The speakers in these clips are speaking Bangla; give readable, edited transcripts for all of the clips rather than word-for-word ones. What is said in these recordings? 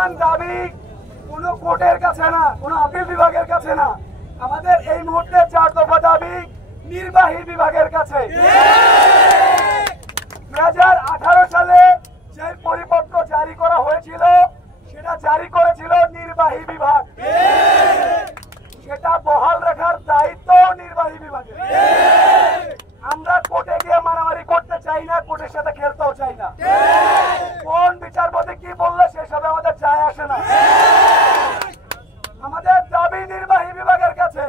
বর্তমান দাবি কোনো কোর্টের কাছে না, কোনো আপিল বিভাগের কাছে না, আমাদের এই মুহূর্তে 4 দফা দাবি নির্বাহী বিভাগের কাছে। 2018 সালে যে পরিপত্র জারি করা হয়েছিল সেটা জারি করেছিল নির্বাহী বিভাগ, সেটা বহাল রাখার দায়িত্ব নির্বাহী বিভাগের। আমরা কোর্টে গিয়ে মারামারি করতে চাই না, কোর্টের সাথে খেলতেও চাই না। কোন বিচারপতি কি বললে সেসবে আমাদের যায় আসে না। আমাদের দাবি নির্বাহী বিভাগের কাছে,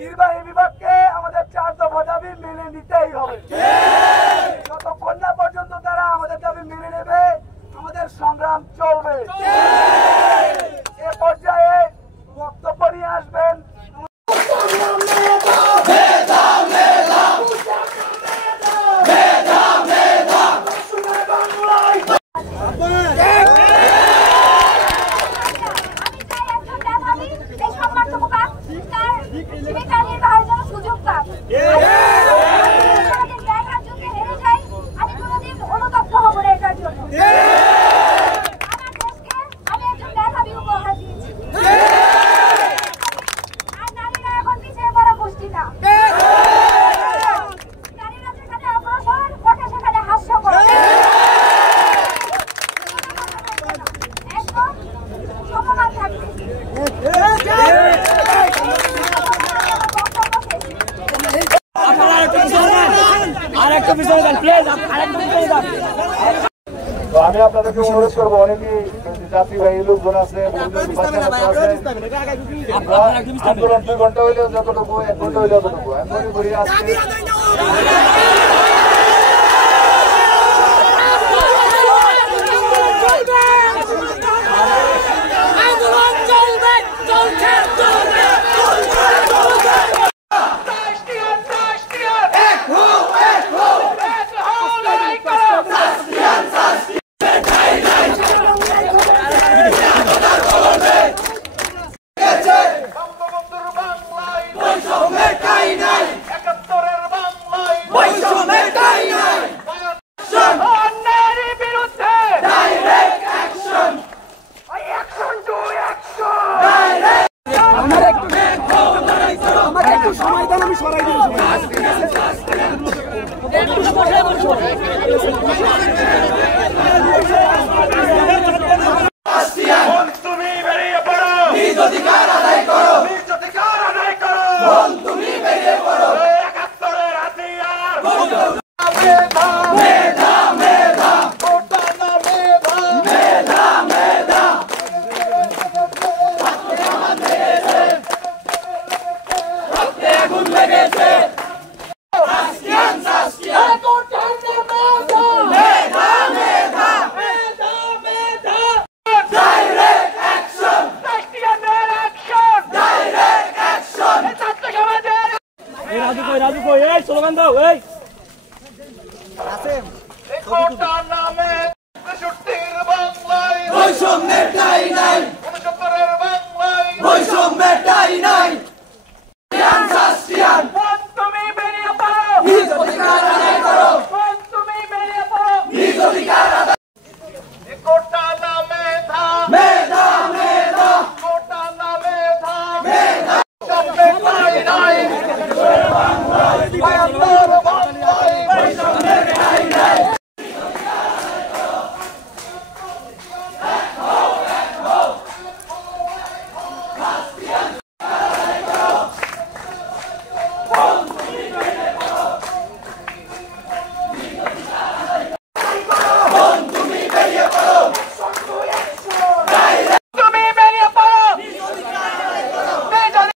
নির্বাহী বিভাগকে আমাদের 4 দফা দাবি মেনে নিতেই হবে। যতক্ষণ না পর্যন্ত তারা আমাদের দাবি মেনে নেবে আমাদের সংগ্রাম চলবে। এ পর্যায়ে বক্তব্য নিয়ে আসবেন আমি আপনাদেরকে অনুরোধ করবো, অনেকেই যাত্রীবাহী লোকজন আছে, আন্দোলন 2 ঘন্টা হইলেও যতটুকু, 1 ঘন্টা হইলেও যতটুকু স্লোগান দাও। এই নামে বাংলায়